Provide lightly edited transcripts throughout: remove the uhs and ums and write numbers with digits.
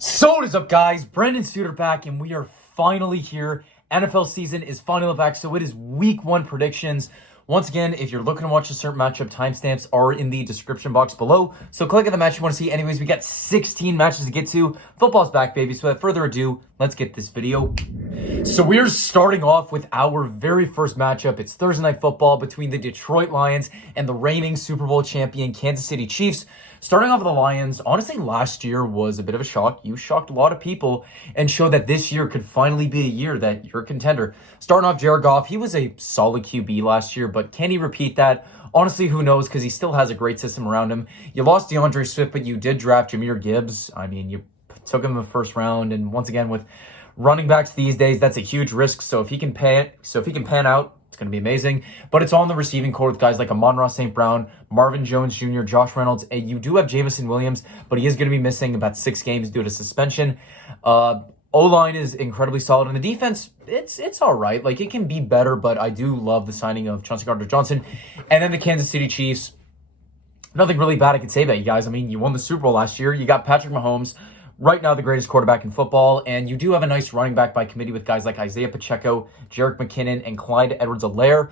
So what is up, guys? Brendan Suter back, and we are finally here. NFL season is finally back, so it is week 1 predictions. Once again, if you're looking to watch a certain matchup, timestamps are in the description box below. So click on the match you want to see. Anyways, we got 16 matches to get to. Football's back, baby. So without further ado, let's get this video. So we're starting off with our very first matchup. It's Thursday Night Football between the Detroit Lions and the reigning Super Bowl champion Kansas City Chiefs. Starting off with the Lions, honestly, last year was a bit of a shock. You shocked a lot of people and showed that this year could finally be a year that you're a contender. Starting off, Jared Goff, he was a solid QB last year, but can he repeat that? Honestly, who knows, because he still has a great system around him. You lost DeAndre Swift, but you did draft Jahmyr Gibbs. I mean, you took him in the first round, and once again, with running backs these days, that's a huge risk. So if he can pan out, it's going to be amazing. But it's on the receiving core with guys like Amon-Ra St. Brown, Marvin Jones Jr., Josh Reynolds. And you do have Jameson Williams, but he is going to be missing about 6 games due to suspension. O-line is incredibly solid. And the defense, it's all right. Like, it can be better, but I do love the signing of Chauncey Gardner-Johnson. And then the Kansas City Chiefs. Nothing really bad I can say about you guys. I mean, you won the Super Bowl last year. You got Patrick Mahomes, right now the greatest quarterback in football, and you do have a nice running back by committee with guys like Isaiah Pacheco, Jerick McKinnon, and Clyde Edwards-Helaire.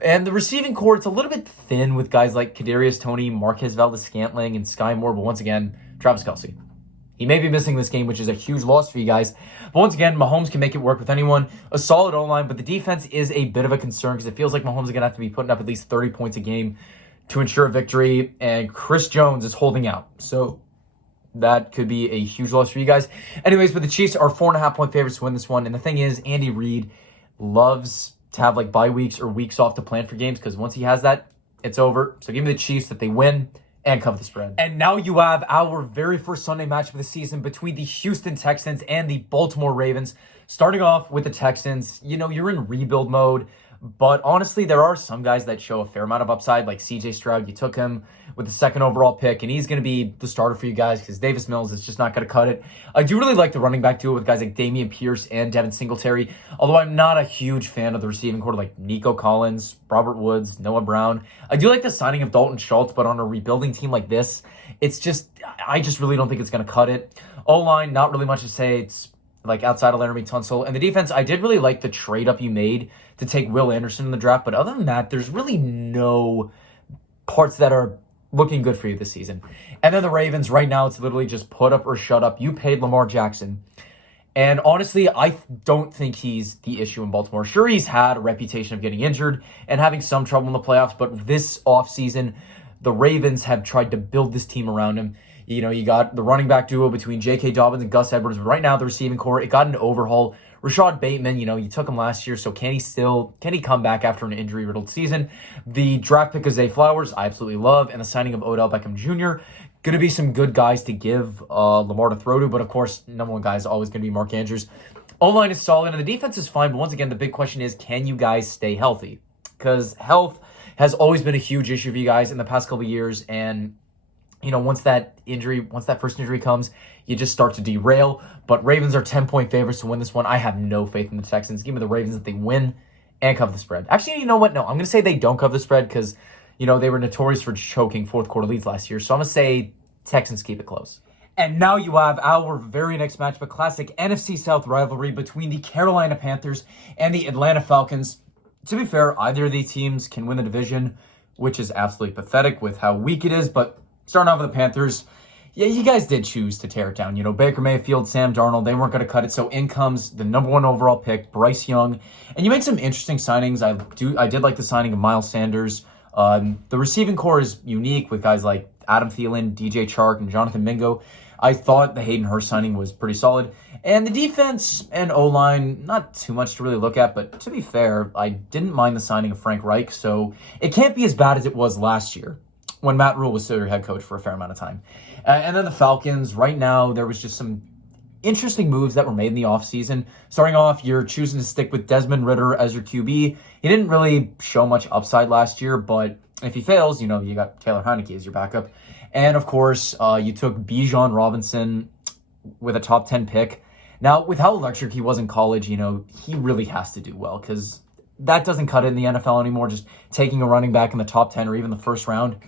And the receiving core, it's a little bit thin with guys like Kadarius Toney, Marquez Valdes-Scantling, and Sky Moore, but once again, Travis Kelce. He may be missing this game, which is a huge loss for you guys. But once again, Mahomes can make it work with anyone. A solid O-line, but the defense is a bit of a concern because it feels like Mahomes is going to have to be putting up at least 30 points a game to ensure a victory, and Chris Jones is holding out. So that could be a huge loss for you guys. Anyways, but the Chiefs are 4.5-point favorites to win this one. And the thing is, Andy Reid loves to have like bye weeks or weeks off to plan for games because once he has that, it's over. So give me the Chiefs that they win and cover the spread. And now you have our very first Sunday match of the season between the Houston Texans and the Baltimore Ravens. Starting off with the Texans, you know, you're in rebuild mode. But honestly, there are some guys that show a fair amount of upside, like CJ Stroud. You took him with the 2nd overall pick, and he's going to be the starter for you guys because Davis Mills is just not going to cut it. I do really like the running back duo with guys like Damian Pierce and Devin Singletary, although I'm not a huge fan of the receiving core like Nico Collins, Robert Woods, Noah Brown. I do like the signing of Dalton Schultz, but on a rebuilding team like this, I just really don't think it's going to cut it. O-line, not really much to say. It's like outside of Laramie Tunsil. And the defense, I did really like the trade up you made to take Will Anderson in the draft. But other than that, there's really no parts that are looking good for you this season. And then the Ravens, right now, it's literally just put up or shut up. You paid Lamar Jackson. And honestly, I don't think he's the issue in Baltimore. Sure, he's had a reputation of getting injured and having some trouble in the playoffs. But this offseason, the Ravens have tried to build this team around him. You know, you got the running back duo between J.K. Dobbins and Gus Edwards. But right now, the receiving core, it got an overhaul. Rashad Bateman, you know, you took him last year, so can he come back after an injury-riddled season? The draft pick of Zay Flowers, I absolutely love. And the signing of Odell Beckham Jr., going to be some good guys to give Lamar to throw to. But, of course, number one guy is always going to be Mark Andrews. O-line is solid, and the defense is fine. But once again, the big question is, can you guys stay healthy? Because health has always been a huge issue for you guys in the past couple of years. And you know, once that first injury comes, you just start to derail. But Ravens are 10-point favorites to win this one. I have no faith in the Texans. Give me the Ravens that they win and cover the spread. Actually, you know what? No, I'm going to say they don't cover the spread because, you know, they were notorious for choking fourth quarter leads last year. So I'm going to say Texans keep it close. And now you have our very next matchup, a classic NFC South rivalry between the Carolina Panthers and the Atlanta Falcons. To be fair, either of these teams can win the division, which is absolutely pathetic with how weak it is, but starting off with the Panthers, yeah, you guys did choose to tear it down. You know, Baker Mayfield, Sam Darnold, they weren't going to cut it. So in comes the number 1 overall pick, Bryce Young. And you made some interesting signings. I did like the signing of Miles Sanders. The receiving core is unique with guys like Adam Thielen, DJ Chark, and Jonathan Mingo. I thought the Hayden Hurst signing was pretty solid. And the defense and O-line, not too much to really look at. But to be fair, I didn't mind the signing of Frank Reich. So it can't be as bad as it was last year when Matt Rule was still your head coach for a fair amount of time. And then the Falcons, right now, there was just some interesting moves that were made in the offseason. Starting off, you're choosing to stick with Desmond Ridder as your QB. He didn't really show much upside last year, but if he fails, you know, you got Taylor Heineke as your backup. And, of course, you took Bijan Robinson with a top 10 pick. Now, with how electric he was in college, you know, he really has to do well because that doesn't cut it in the NFL anymore, just taking a running back in the top 10 or even the first round.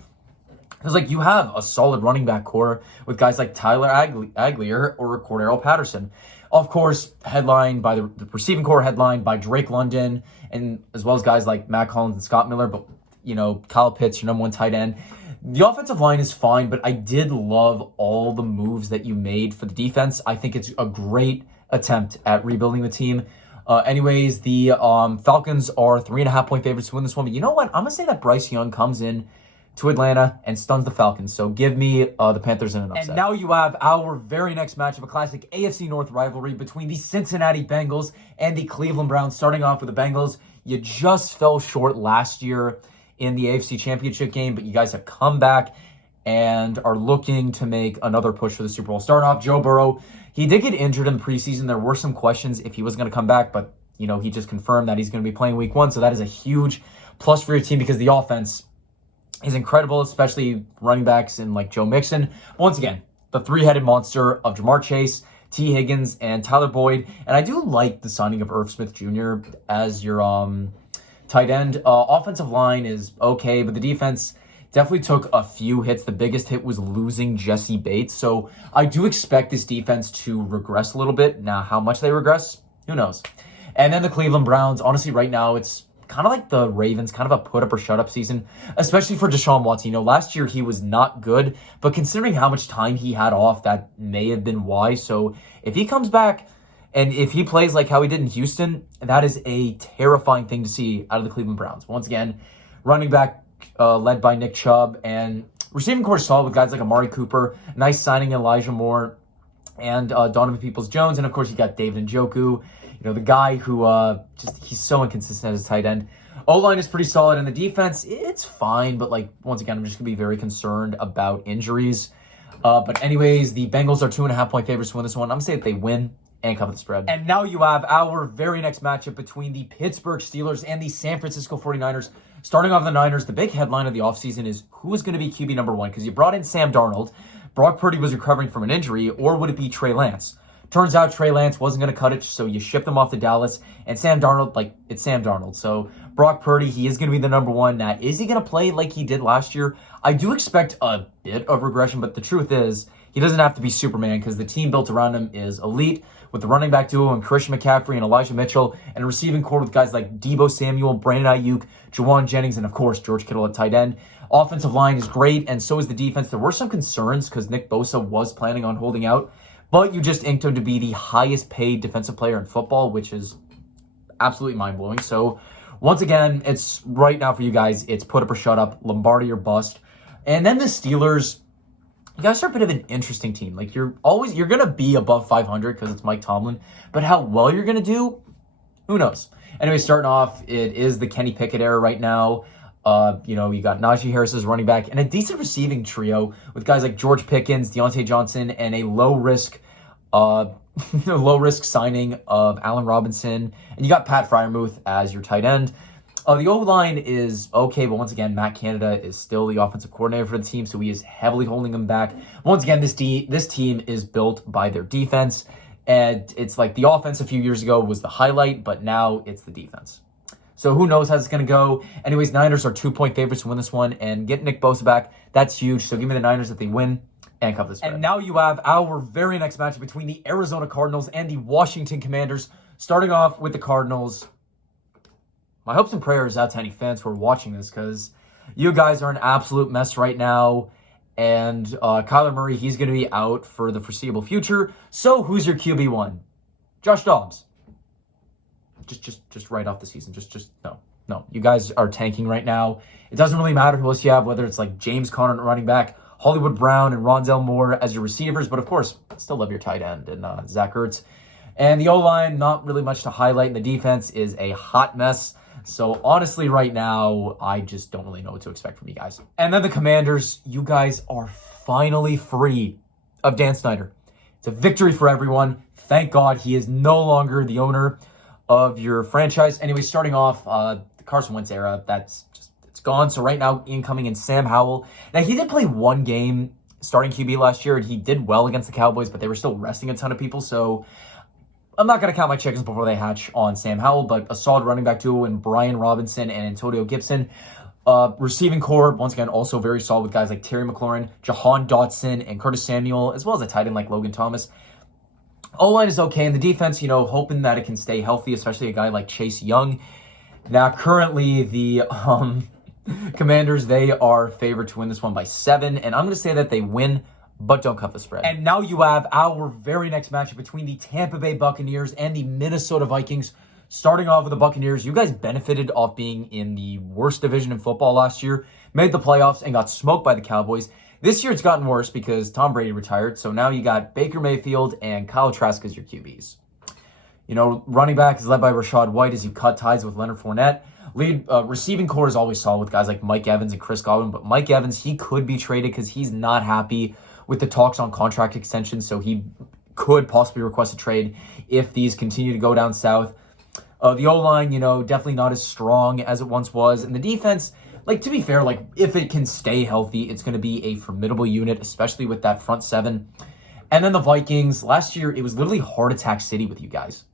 Because, like, you have a solid running back core with guys like Tyler Aguilar or Cordero Patterson. Of course, headlined by the receiving core, headlined by Drake London, and as well as guys like Matt Collins and Scott Miller. But, Kyle Pitts, your number one tight end. The offensive line is fine, but I did love all the moves that you made for the defense. I think it's a great attempt at rebuilding the team. Anyways, the Falcons are 3.5-point favorites to win this one. But you know what? I'm going to say that Bryce Young comes in to Atlanta and stuns the Falcons. So give me the Panthers in an upset. And now you have our very next matchup, a classic AFC North rivalry between the Cincinnati Bengals and the Cleveland Browns. Starting off with the Bengals, you just fell short last year in the AFC Championship game, but you guys have come back and are looking to make another push for the Super Bowl. Starting off, Joe Burrow, he did get injured in preseason. There were some questions if he was going to come back, but he just confirmed that he's going to be playing week 1. So that is a huge plus for your team because the offense is incredible, especially running backs in like Joe Mixon. Once again, the three-headed monster of Jamar Chase, T. Higgins, and Tyler Boyd. And I do like the signing of Irv Smith Jr. as your tight end. Offensive line is okay, but the defense definitely took a few hits. The biggest hit was losing Jesse Bates. So I do expect this defense to regress a little bit. Now, how much they regress, who knows? And then the Cleveland Browns, honestly, right now, it's kind of like the Ravens, kind of a put up or shut up season, especially for Deshaun Watson. Last year he was not good, but considering how much time he had off, that may have been why. So if he comes back and if he plays like how he did in Houston, that is a terrifying thing to see out of the Cleveland Browns. Once again, running back led by Nick Chubb, and receiving core solid with guys like Amari Cooper, nice signing Elijah Moore, and Donovan Peoples-Jones, and of course you got David Njoku, the guy who he's so inconsistent as a tight end. O-line is pretty solid, and the defense, it's fine, but once again, I'm just going to be very concerned about injuries. But anyways, the Bengals are 2.5-point favorites to win this one. I'm going to say that they win and cover the spread. And now you have our very next matchup between the Pittsburgh Steelers and the San Francisco 49ers. Starting off the Niners, the big headline of the offseason is who is going to be QB number 1? Because you brought in Sam Darnold. Brock Purdy was recovering from an injury, or would it be Trey Lance? Turns out Trey Lance wasn't going to cut it, so you shipped him off to Dallas. And Sam Darnold, it's Sam Darnold. So Brock Purdy, he is going to be the number 1. Now, is he going to play like he did last year? I do expect a bit of regression, but the truth is he doesn't have to be Superman because the team built around him is elite with the running back duo and Christian McCaffrey and Elijah Mitchell, and a receiving core with guys like Deebo Samuel, Brandon Ayuk, Juwan Jennings, and of course, George Kittle at tight end. Offensive line is great, and so is the defense. There were some concerns because Nick Bosa was planning on holding out, but you just inked him to be the highest paid defensive player in football, which is absolutely mind-blowing. So once again, it's right now for you guys, it's put up or shut up, Lombardi or bust. And then the Steelers, you guys are a bit of an interesting team. You're going to be above 500 because it's Mike Tomlin, but how well you're going to do, who knows? Anyway, starting off, it is the Kenny Pickett era right now. You got Najee Harris as running back and a decent receiving trio with guys like George Pickens, Deontay Johnson, and a low-risk signing of Allen Robinson. And you got Pat Freiermuth as your tight end. The O-line is okay, but once again, Matt Canada is still the offensive coordinator for the team, so he is heavily holding them back. Once again, this team is built by their defense, and it's like the offense a few years ago was the highlight, but now it's the defense. So who knows how it's going to go. Anyways, Niners are 2-point favorites to win this one, and get Nick Bosa back, that's huge. So give me the Niners if they win and cover the spread. And now you have our very next matchup between the Arizona Cardinals and the Washington Commanders. Starting off with the Cardinals. My hopes and prayers out to any fans who are watching this because you guys are an absolute mess right now. And Kyler Murray, he's going to be out for the foreseeable future. So who's your QB1? Josh Dobbs. Just right off the season. No. You guys are tanking right now. It doesn't really matter who else you have, whether it's like James Conner at running back, Hollywood Brown and Rondale Moore as your receivers. But of course, still love your tight end and Zach Ertz. And the O-line, not really much to highlight. And the defense is a hot mess. So honestly, right now, I just don't really know what to expect from you guys. And then the Commanders, you guys are finally free of Dan Snyder. It's a victory for everyone. Thank God he is no longer the owner of your franchise. Anyway, starting off the Carson Wentz era, it's gone. So right now, incoming in Sam Howell. Now, he did play one game starting QB last year, and he did well against the Cowboys, but they were still resting a ton of people. So I'm not going to count my chickens before they hatch on Sam Howell, but a solid running back duo in Brian Robinson and Antonio Gibson. Receiving core, once again, also very solid with guys like Terry McLaurin, Jahan Dotson, and Curtis Samuel, as well as a tight end like Logan Thomas. O-line is okay, and the defense, hoping that it can stay healthy, especially a guy like Chase Young. Now, currently, the Commanders, they are favored to win this one by 7, and I'm going to say that they win, but don't cut the spread. And now you have our very next matchup between the Tampa Bay Buccaneers and the Minnesota Vikings. Starting off with the Buccaneers, you guys benefited off being in the worst division in football last year, made the playoffs, and got smoked by the Cowboys. This year it's gotten worse because Tom Brady retired, so now you got Baker Mayfield and Kyle Trask as your QBs. Running back is led by Rachaad White as you cut ties with Leonard Fournette. Receiving core is always solid with guys like Mike Evans and Chris Godwin, but Mike Evans, he could be traded because he's not happy with the talks on contract extensions, so he could possibly request a trade if these continue to go down south. The O-line, definitely not as strong as it once was. And the defense, to be fair, if it can stay healthy, it's going to be a formidable unit, especially with that front seven. And then the Vikings, last year, it was literally heart attack city with you guys.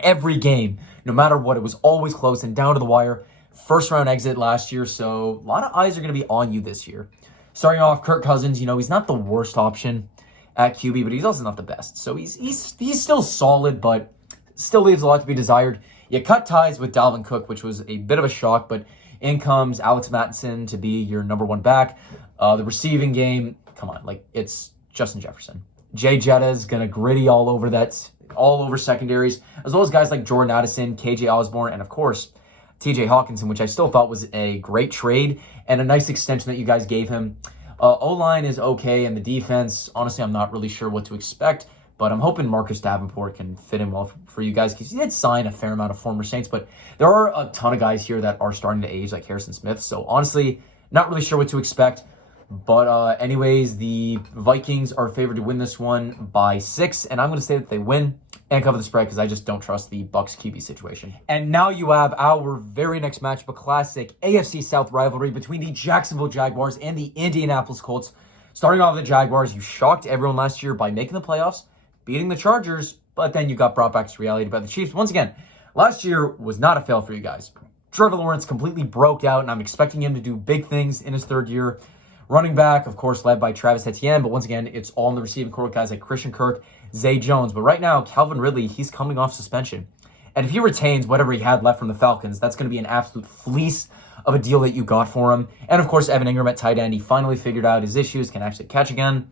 Every game, no matter what, it was always close and down to the wire. First round exit last year, so a lot of eyes are going to be on you this year. Starting off, Kirk Cousins, he's not the worst option at QB, but he's also not the best. So he's still solid, but still leaves a lot to be desired. You cut ties with Dalvin Cook, which was a bit of a shock, but in comes Alex Mattison to be your number one back. The receiving game, come on, it's Justin Jefferson. Jay Jetta is going to gritty all over secondaries, as well as guys like Jordan Addison, KJ Osborne, and of course, TJ Hawkinson, which I still thought was a great trade and a nice extension that you guys gave him. O-line is okay, and the defense, honestly, I'm not really sure what to expect. But I'm hoping Marcus Davenport can fit in well for you guys because he did sign a fair amount of former Saints. But there are a ton of guys here that are starting to age, like Harrison Smith. So honestly, not really sure what to expect. But anyways, the Vikings are favored to win this one by 6. And I'm going to say that they win and cover the spread because I just don't trust the Bucs QB situation. And now you have our very next matchup, a classic AFC South rivalry between the Jacksonville Jaguars and the Indianapolis Colts. Starting off with the Jaguars, you shocked everyone last year by making the playoffs, beating the Chargers, but then you got brought back to reality by the Chiefs. Once again, last year was not a fail for you guys. Trevor Lawrence completely broke out, and I'm expecting him to do big things in his third year. Running back, of course, led by Travis Etienne, but once again, it's all in the receiving core with guys like Christian Kirk, Zay Jones. But right now, Calvin Ridley, he's coming off suspension. And if he retains whatever he had left from the Falcons, that's going to be an absolute fleece of a deal that you got for him. And of course, Evan Ingram at tight end, he finally figured out his issues, can actually catch again.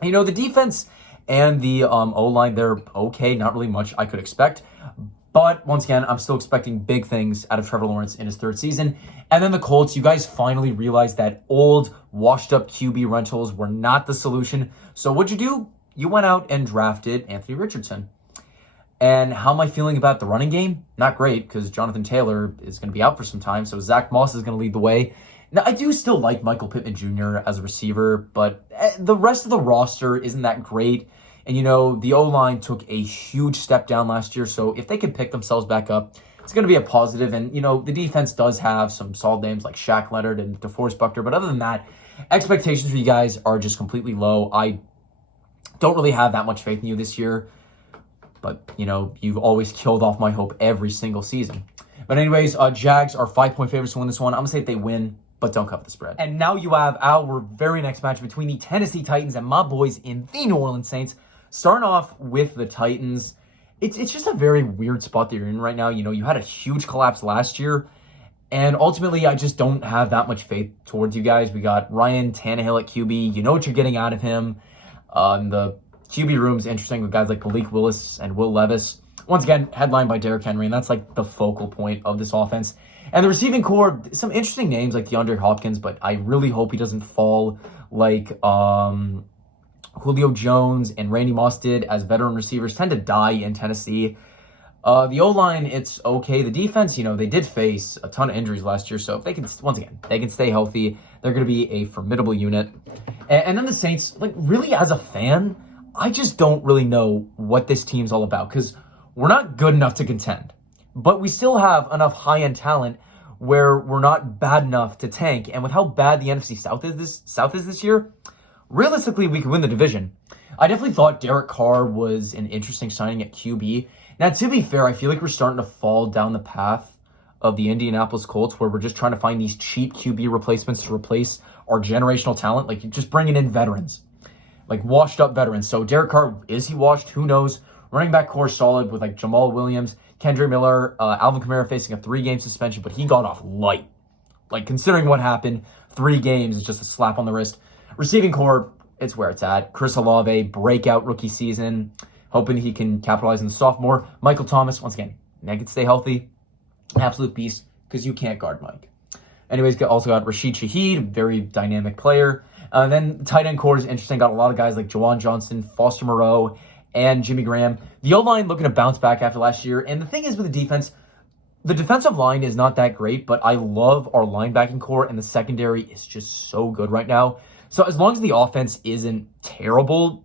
The defense and the O-line, they're okay. Not really much I could expect. But once again, I'm still expecting big things out of Trevor Lawrence in his third season. And then the Colts, you guys finally realized that old, washed-up QB rentals were not the solution. So what'd you do? You went out and drafted Anthony Richardson. And how am I feeling about the running game? Not great, because Jonathan Taylor is going to be out for some time. So Zach Moss is going to lead the way. Now, I do still like Michael Pittman Jr. as a receiver, but the rest of the roster isn't that great. And, the O-line took a huge step down last year. So if they can pick themselves back up, it's going to be a positive. And, the defense does have some solid names like Shaq Leonard and DeForest Buckner. But other than that, expectations for you guys are just completely low. I don't really have that much faith in you this year. But, you've always killed off my hope every single season. But anyways, Jags are 5-point favorites to win this one. I'm going to say they win, but don't cover the spread. And now you have our very next match between the Tennessee Titans and my boys in the New Orleans Saints. Starting off with the Titans, it's just a very weird spot that you're in right now. You had a huge collapse last year, and ultimately, I just don't have that much faith towards you guys. We got Ryan Tannehill at QB. You know what you're getting out of him. The QB room's interesting with guys like Malik Willis and Will Levis. Once again, headlined by Derrick Henry, and that's the focal point of this offense. And the receiving core, some interesting names like DeAndre Hopkins, but I really hope he doesn't fall like Julio Jones and Randy Moss did, as veteran receivers tend to die in Tennessee. The O-line, it's okay. The defense, they did face a ton of injuries last year, so if they can, once again, they can stay healthy, they're going to be a formidable unit. And then the Saints, really as a fan, I just don't really know what this team's all about, because we're not good enough to contend, but we still have enough high-end talent where we're not bad enough to tank. And with how bad the NFC South is this year, realistically, we could win the division. I definitely thought Derek Carr was an interesting signing at QB. Now, to be fair, I feel like we're starting to fall down the path of the Indianapolis Colts, where we're just trying to find these cheap QB replacements to replace our generational talent. Like, just bringing in veterans, like washed up veterans. So Derek Carr, is he washed? Who knows? Running back core solid with like Jamal Williams, Kendra Miller, Alvin Kamara facing a 3-game suspension, but he got off light. Like, considering what happened, 3 games is just a slap on the wrist. Receiving core, it's where it's at. Chris Olave, breakout rookie season, hoping he can capitalize in the sophomore. Michael Thomas, once again, man can stay healthy. Absolute beast, because you can't guard Mike. Anyways, also got Rashid Shaheed, very dynamic player. Then tight end core is interesting. Got a lot of guys like Jawan Johnson, Foster Moreau, and Jimmy Graham. The O-line looking to bounce back after last year. And the thing is with the defense, the defensive line is not that great, but I love our linebacking core, and the secondary is just so good right now. So as long as the offense isn't terrible,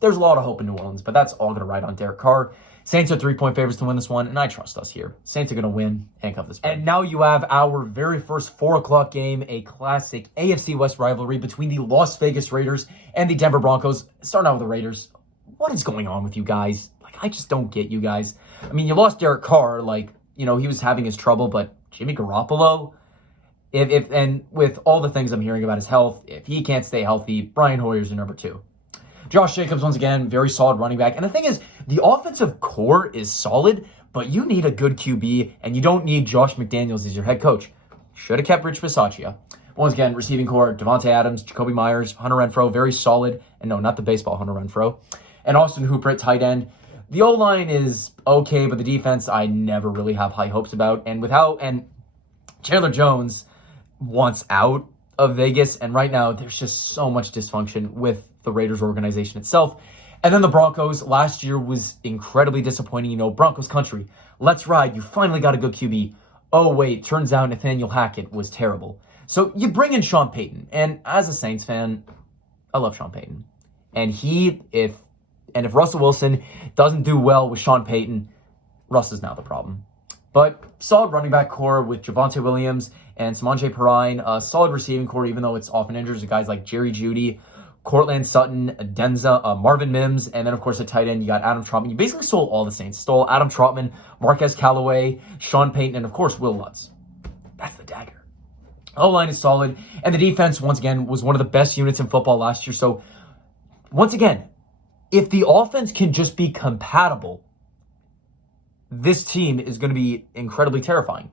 there's a lot of hope in New Orleans, but that's all going to ride on Derek Carr. Saints are 3-point favorites to win this one, and I trust us here. Saints are going to win and cover this spread. And now you have our very first 4 o'clock game, a classic AFC West rivalry between the Las Vegas Raiders and the Denver Broncos. Starting out with the Raiders. What is going on with you guys? Like, I just don't get you guys. I mean, you lost Derek Carr. Like, you know, he was having his trouble, but Jimmy Garoppolo, and with all the things I'm hearing about his health, if he can't stay healthy, Brian Hoyer's your number 2. Josh Jacobs, once again, very solid running back. And the thing is, the offensive core is solid, but you need a good QB, and you don't need Josh McDaniels as your head coach. Should have kept Rich Bisaccia. Once again, receiving core, Devontae Adams, Jacoby Myers, Hunter Renfrow, very solid. And no, not the baseball Hunter Renfrow. And Austin Hooper at tight end. The O-line is okay, but the defense I never really have high hopes about. And Chandler Jones wants out of Vegas, and right now there's just so much dysfunction with the Raiders organization itself. And then the Broncos last year was incredibly disappointing. You know, Broncos country, let's ride. You finally got a good QB. Oh, wait, turns out Nathaniel Hackett was terrible. So you bring in Sean Payton. And as a Saints fan, I love Sean Payton. And if Russell Wilson doesn't do well with Sean Payton, Russ is now the problem. But solid running back core with Javonte Williams and Samaje Perine. Solid receiving core, even though it's often injured, to guys like Jerry Jeudy, Cortland Sutton, Denza, Marvin Mims, and then, of course, at tight end, you got Adam Trautman. You basically stole all the Saints. Stole Adam Trautman, Marquez Callaway, Sean Payton, and, of course, Will Lutz. That's the dagger. O-line is solid, and the defense, once again, was one of the best units in football last year. So, once again, if the offense can just be compatible, this team is going to be incredibly terrifying.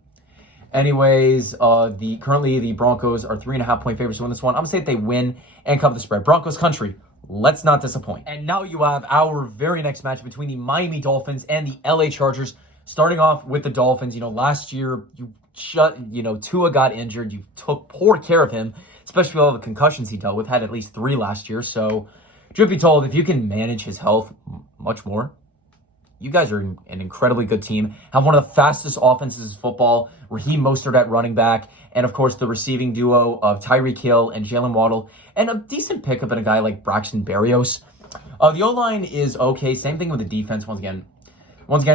Anyways, currently the Broncos are 3.5-point favorites to win this one. I'm going to say that they win and cover the spread. Broncos country, let's not disappoint. And now you have our very next match between the Miami Dolphins and the LA Chargers. Starting off with the Dolphins, you know, last year, Tua got injured. You took poor care of him, especially with all the concussions he dealt with. Had at least 3 last year. So, truth be told, if you can manage his health much more, you guys are an incredibly good team. Have one of the fastest offenses in football. Raheem Mostert at running back. And, of course, the receiving duo of Tyreek Hill and Jalen Waddle. And a decent pickup in a guy like Braxton Berrios. The O-line is okay. Same thing with the defense. Once again,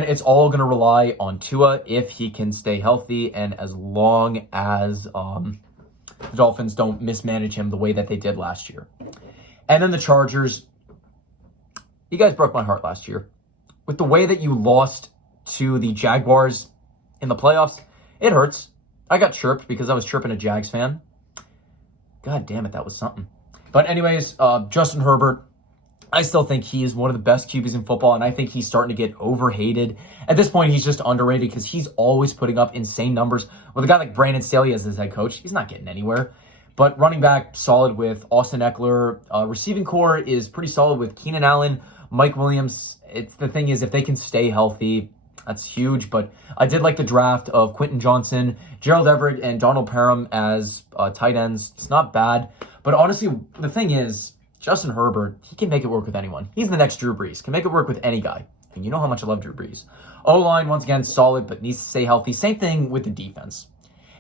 it's all going to rely on Tua if he can stay healthy. And as long as the Dolphins don't mismanage him the way that they did last year. And then the Chargers. You guys broke my heart last year. With the way that you lost to the Jaguars in the playoffs, it hurts. I got chirped because I was chirping a Jags fan. God damn it, that was something. But anyways, Justin Herbert, I still think he is one of the best QBs in football, and I think he's starting to get overhated. At this point, he's just underrated because he's always putting up insane numbers. With a guy like Brandon Staley as his head coach, he's not getting anywhere. But running back, solid with Austin Eckler. Receiving core is pretty solid with Keenan Allen, Mike Williams. The thing is, if they can stay healthy, that's huge. But I did like the draft of Quentin Johnson, Gerald Everett, and Donald Parham as tight ends. It's not bad. But honestly, the thing is, Justin Herbert, he can make it work with anyone. He's the next Drew Brees. Can make it work with any guy. And you know how much I love Drew Brees. O-line, once again, solid, but needs to stay healthy. Same thing with the defense.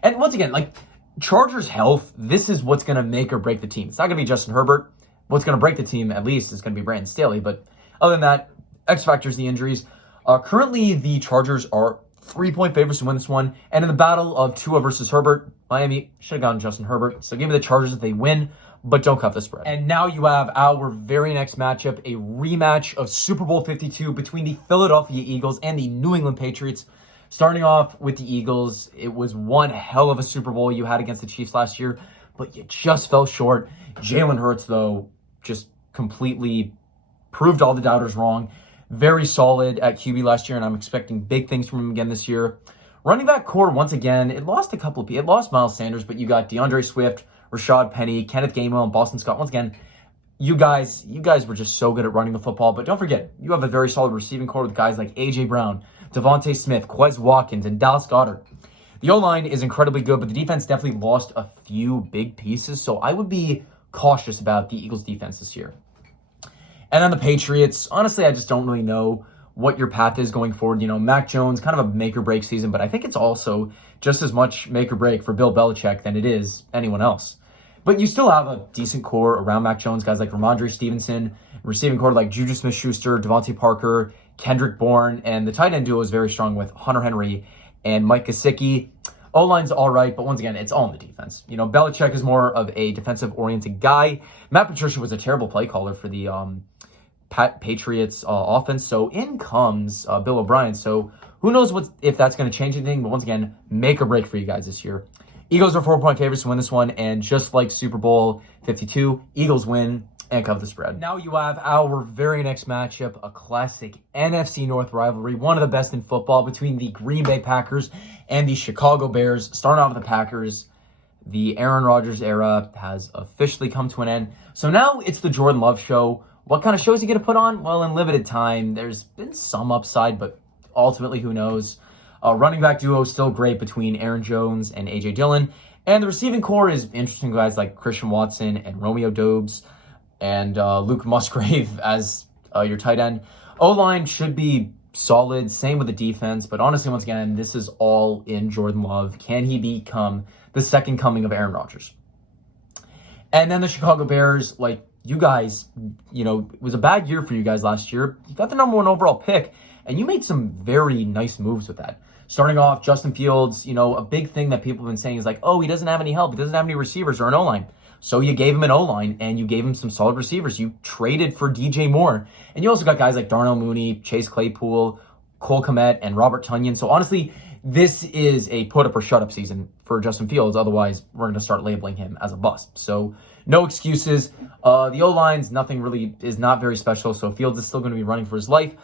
And once again, like, Chargers' health, this is what's going to make or break the team. It's not going to be Justin Herbert. What's going to break the team, at least, is going to be Brandon Staley. But other than that, X factors, the injuries. Currently, the Chargers are 3-point favorites to win this one. And in the battle of Tua versus Herbert, Miami should have gotten Justin Herbert. So give me the Chargers if they win, but don't cut the spread. And now you have our very next matchup, a rematch of Super Bowl 52 between the Philadelphia Eagles and the New England Patriots. Starting off with the Eagles, it was one hell of a Super Bowl you had against the Chiefs last year, but you just fell short. Jalen Hurts, though, just completely proved all the doubters wrong. Very solid at QB last year, and I'm expecting big things from him again this year. Running back core, once again, it lost a couple of people. It lost Miles Sanders, but you got DeAndre Swift, Rashad Penny, Kenneth Gainwell, and Boston Scott. Once again, you guys were just so good at running the football, but don't forget, you have a very solid receiving core with guys like A.J. Brown, Devontae Smith, Quez Watkins, and Dallas Goedert. The O-line is incredibly good, but the defense definitely lost a few big pieces, so I would be cautious about the Eagles' defense this year. And then the Patriots, honestly, I just don't really know what your path is going forward. Mac Jones, kind of a make-or-break season, but I think it's also just as much make-or-break for Bill Belichick than it is anyone else. But you still have a decent core around Mac Jones, guys like Ramondre Stevenson, receiving core like Juju Smith-Schuster, Devontae Parker, Kendrick Bourne, and the tight end duo is very strong with Hunter Henry and Mike Gesicki. O-line's all right, but once again, it's all in the defense. Belichick is more of a defensive-oriented guy. Matt Patricia was a terrible play caller for the Patriots offense, so in comes Bill O'Brien. So who knows if that's going to change anything, but once again, make or break for you guys this year. Eagles are 4-point favorites to win this one, and just like Super Bowl 52, Eagles win and cover the spread. Now you have our very next matchup, a classic NFC North rivalry, one of the best in football, between the Green Bay Packers and the Chicago Bears. Starting off with the Packers, the Aaron Rodgers era has officially come to an end. So now it's the Jordan Love show. What kind of show is he going to put on? Well, in limited time, there's been some upside, but ultimately, who knows? Running back duo is still great between Aaron Jones and A.J. Dillon. And the receiving core is interesting, guys like Christian Watson and Romeo Doubs and Luke Musgrave as your tight end. O-line should be solid. Same with the defense. But honestly, once again, this is all in Jordan Love. Can he become the second coming of Aaron Rodgers? And then the Chicago Bears, you guys, it was a bad year for you guys last year. You got the number 1 overall pick, and you made some very nice moves with that. Starting off, Justin Fields, a big thing that people have been saying is he doesn't have any help. He doesn't have any receivers or an O-line. So you gave him an O-line, and you gave him some solid receivers. You traded for DJ Moore. And you also got guys like Darnell Mooney, Chase Claypool, Cole Kmet, and Robert Tonyan. So honestly, this is a put-up-or-shut-up season for Justin Fields. Otherwise, we're going to start labeling him as a bust. So no excuses. The O-line's is not very special, so Fields is still going to be running for his life.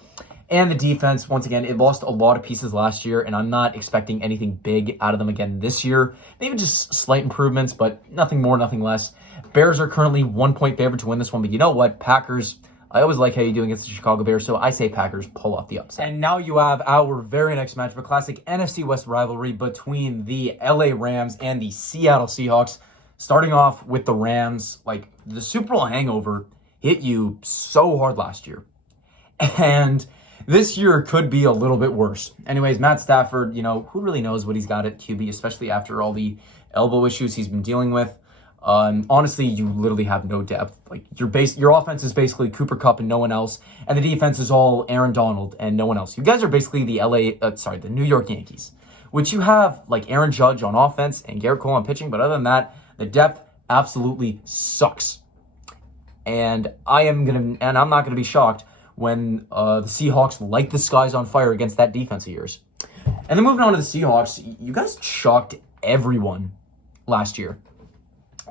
And the defense, once again, it lost a lot of pieces last year, and I'm not expecting anything big out of them again this year. Maybe just slight improvements, but nothing more, nothing less. Bears are currently 1-point favorite to win this one, but you know what? Packers, I always like how you do against the Chicago Bears, so I say Packers pull off the upset. And now you have our very next match, a classic NFC West rivalry between the LA Rams and the Seattle Seahawks. Starting off with the Rams, the Super Bowl hangover hit you so hard last year. And this year could be a little bit worse. Anyways, Matt Stafford, who really knows what he's got at QB, especially after all the elbow issues he's been dealing with. Honestly, you literally have no depth. Your offense is basically Cooper Kupp and no one else, and the defense is all Aaron Donald and no one else. You guys are basically the New York Yankees, which you have Aaron Judge on offense and Garrett Cole on pitching, but other than that, the depth absolutely sucks. And I'm not gonna be shocked when the Seahawks light the skies on fire against that defense of yours. And then moving on to the Seahawks, you guys shocked everyone last year.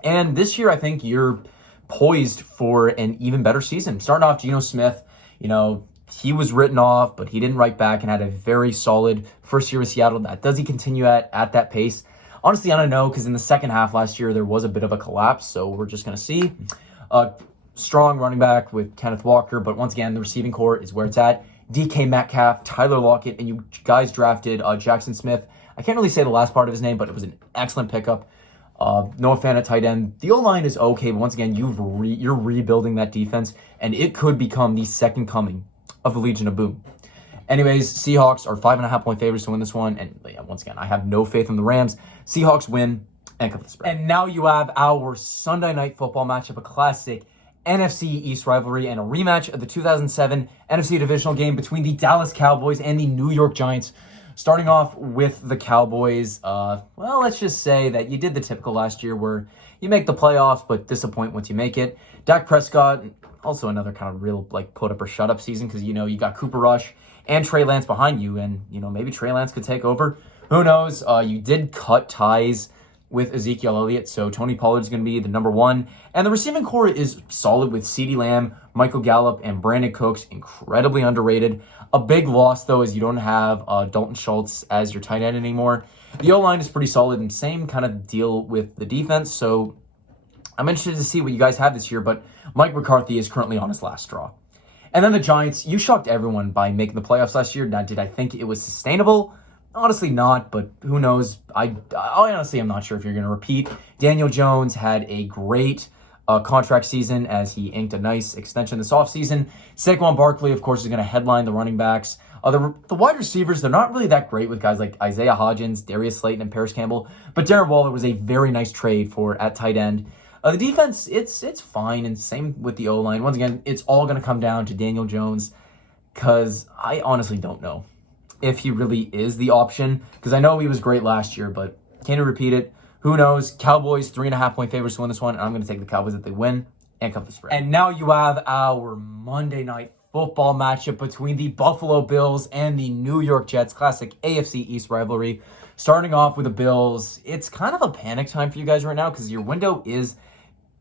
And this year, I think you're poised for an even better season. Starting off, Geno Smith, he was written off, but he didn't write back and had a very solid first year with Seattle. Does he continue at that pace? Honestly, I don't know, because in the second half last year, there was a bit of a collapse, so we're just going to see. Strong running back with Kenneth Walker, but once again, the receiving core is where it's at. DK Metcalf, Tyler Lockett, and you guys drafted Jackson Smith. I can't really say the last part of his name, but it was an excellent pickup. Noah Fant at tight end. The O-line is okay, but once again, you're rebuilding that defense, and it could become the second coming of the Legion of Boom. Anyways, Seahawks are 5.5-point favorites to win this one, and once again, I have no faith in the Rams. Seahawks win and cover the spread. And now you have our Sunday Night Football matchup, a classic NFC East rivalry and a rematch of the 2007 NFC divisional game between the Dallas Cowboys and the New York Giants. Starting off with the Cowboys, let's just say that you did the typical last year where you make the playoffs but disappoint once you make it. Dak Prescott, also another kind of real, like, put up or shut up season because, you know, you got Cooper Rush and Trey Lance behind you, and, you know, maybe Trey Lance could take over. Who knows? You did cut ties with Ezekiel Elliott, so Tony Pollard's going to be the number one. And the receiving core is solid with CeeDee Lamb, Michael Gallup, and Brandon Cooks, incredibly underrated. A big loss, though, is you don't have Dalton Schultz as your tight end anymore. The O-line is pretty solid, and same kind of deal with the defense, so I'm interested to see what you guys have this year, but Mike McCarthy is currently on his last straw. And then the Giants, you shocked everyone by making the playoffs last year. Now, did I think it was sustainable? Honestly not, but who knows? I honestly am not sure if you're going to repeat. Daniel Jones had a great contract season as he inked a nice extension this offseason. Saquon Barkley, of course, is going to headline the running backs. The wide receivers, they're not really that great with guys like Isaiah Hodgins, Darius Slayton, and Paris Campbell, but Darren Waller was a very nice trade for at tight end. The defense, it's fine, and same with the O-line. Once again, it's all going to come down to Daniel Jones because I honestly don't know if he really is the option because I know he was great last year, but can he repeat it? Who knows? Cowboys, 3.5-point favorites to win this one, and I'm going to take the Cowboys if they win and cover the spread. And now you have our Monday Night Football matchup between the Buffalo Bills and the New York Jets, classic AFC East rivalry. Starting off with the Bills, it's kind of a panic time for you guys right now because your window is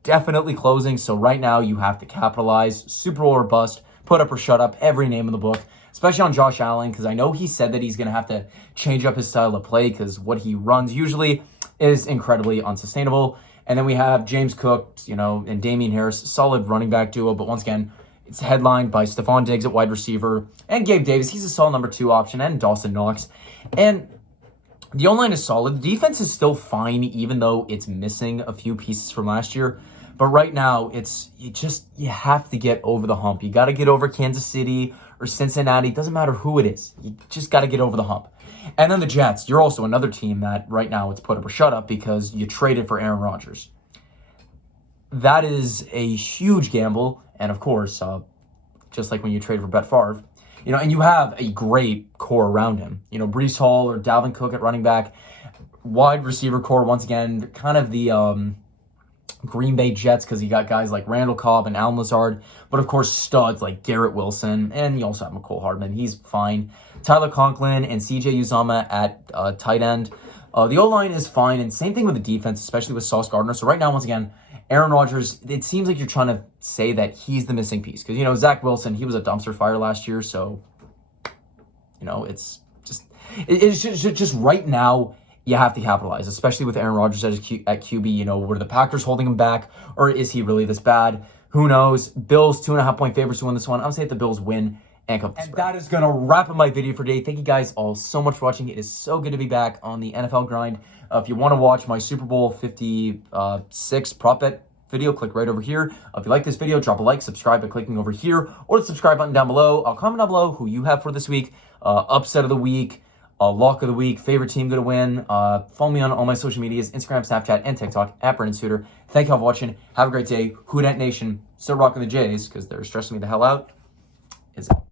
definitely closing. So right now you have to capitalize, Super Bowl or bust, put up or shut up, every name in the book, especially on Josh Allen, because I know he said that he's going to have to change up his style of play because what he runs usually is incredibly unsustainable. And then we have James Cook, you know, and Damian Harris, solid running back duo. But once again, it's headlined by Stephon Diggs at wide receiver and Gabe Davis. He's a solid number 2 option, and Dawson Knox. And the O-line is solid. The defense is still fine, even though it's missing a few pieces from last year. But right now, you have to get over the hump. You got to get over Kansas City or Cincinnati. It doesn't matter who it is. You just got to get over the hump. And then the Jets, you're also another team that right now it's put up or shut up because you traded for Aaron Rodgers. That is a huge gamble. And of course, just like when you trade for Brett Favre, you know, and you have a great core around him. You know, Breece Hall or Dalvin Cook at running back, wide receiver core, once again, kind of the Green Bay Jets because you got guys like Randall Cobb and Allen Lazard, but of course studs like Garrett Wilson, and you also have McCole Hardman. He's fine. Tyler Conklin and CJ Uzomah at tight end. The O-line is fine, and same thing with the defense, especially with Sauce Gardner. So right now, once again, Aaron Rodgers, it seems like you're trying to say that he's the missing piece because, you know, Zach Wilson, he was a dumpster fire last year, so, you know, it's just right now, you have to capitalize, especially with Aaron Rodgers at QB. You know, were the Packers holding him back, or is he really this bad? Who knows? Bills, 2.5-point favorites to win this one. I'm going to say that the Bills win and cover the spread. And that is going to wrap up my video for today. Thank you guys all so much for watching. It is so good to be back on the NFL grind. If you want to watch my Super Bowl 56 prop bet video, click right over here. If you like this video, drop a like, subscribe by clicking over here, or the subscribe button down below. I'll comment down below who you have for this week, upset of the week, lock of the week, favorite team going to win. Follow me on all my social medias, Instagram, Snapchat, and TikTok, at Brendan Suter. Thank you all for watching. Have a great day. Who Dat Nation, still rocking the Jays, because they're stressing me the hell out. Is